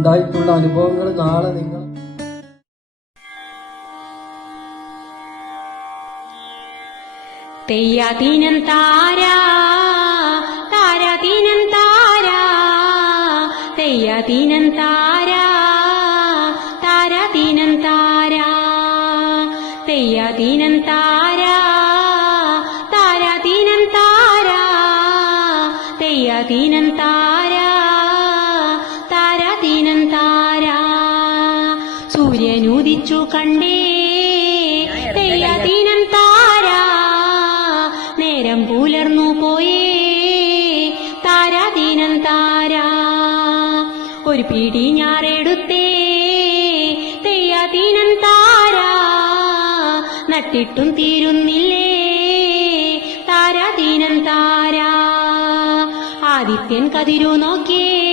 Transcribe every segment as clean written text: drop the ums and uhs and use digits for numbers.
ഉണ്ടായിട്ടുള്ള അനുഭവങ്ങൾ നാളെ നിങ്ങൾ തെയ്യാതീനം താരാ താരാതീനം താരാ തെയ്യാതീനം താരാ താരാതീനം താരാ തെയ്യാതീനം താരാ താരാതീനം താരാ തെയ്യാതീനം താരാ താരാതീനം താരാ സൂര്യനുദിച്ചു കണ്ടേ തെയ്യാതീനം താരാ നേരം പുലർന്നു പോയേ താരാതീനം താരാ ഒരു പിടി ഞാറെടുത്തേ തെയ്യാതീനം താരാ നട്ടിട്ടും തീരുന്നില്ലേ താരാതീനം താരാ ആദിത്യൻ കതിരു നോക്കിയേ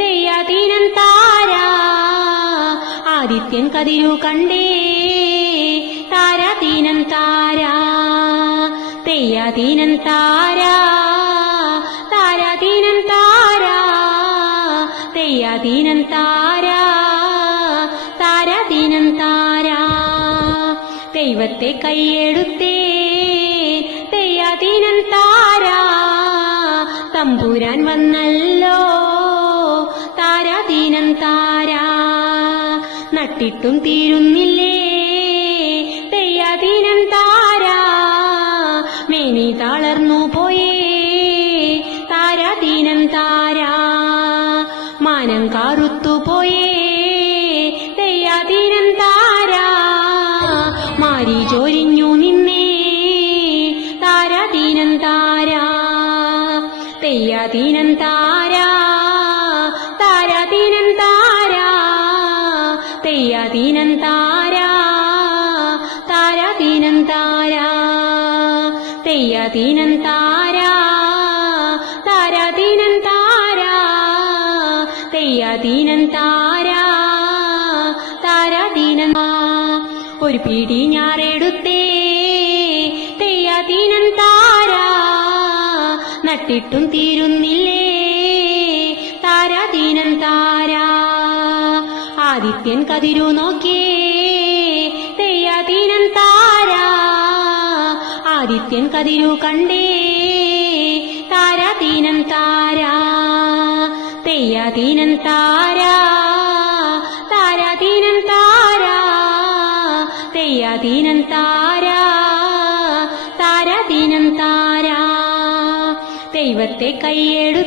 തെയ്യാതീനം താരാ ആദിത്യൻ കതിരു കണ്ടേ താരാതീനം താരാ തെയ്യാതീനം താരാ താരാതീനം താരാ തെയ്യാതീനം താരാ താരാതീനം താരാ ദൈവത്തെ കൈയെടുത്തേ തെയ്യാതീനം താരാ തമ്പുരാൻ വന്നല്ലോ താരാതീനം താരാ നട്ടിട്ടും തീരുന്നില്ലേ തെയ്യാതീനം താരാ മേനി തളർന്നു പോയേ താരാതീനം താരാ മാനം കാറുത്തു പോയേ തെയ്യാതീനം താരാ മാരി ചൊരിഞ്ഞു നിന്നേ താരാതീനം താരാ തെയ്യാതീനം താരാ താരാതീനം താരാ തെയ്യാതീനം താരാ താരാതീനം താരാ തെയ്യാതീനം താരാ താരാതീനം താരാ തെയ്യാതീനം താരാ താരാതീനം ഒരു പിടി ഞാറെടുത്തേ തെയ്യാതീനം താരാ നട്ടിട്ടും തീരുന്നില്ലേ താരാതീനം താരാ ആദിത്യൻ കതിരു നോക്കിയേ തെയ്യാതീനം താരാ ആദിത്യൻ കതിരു കണ്ടേ താരാതീനം താരാ തെയ്യാതീനം താരാ താരാതീനം താരാ തെയ്യാതീനം താരാ താരാതീനം താരാ ദൈവത്തെ കൈയെടു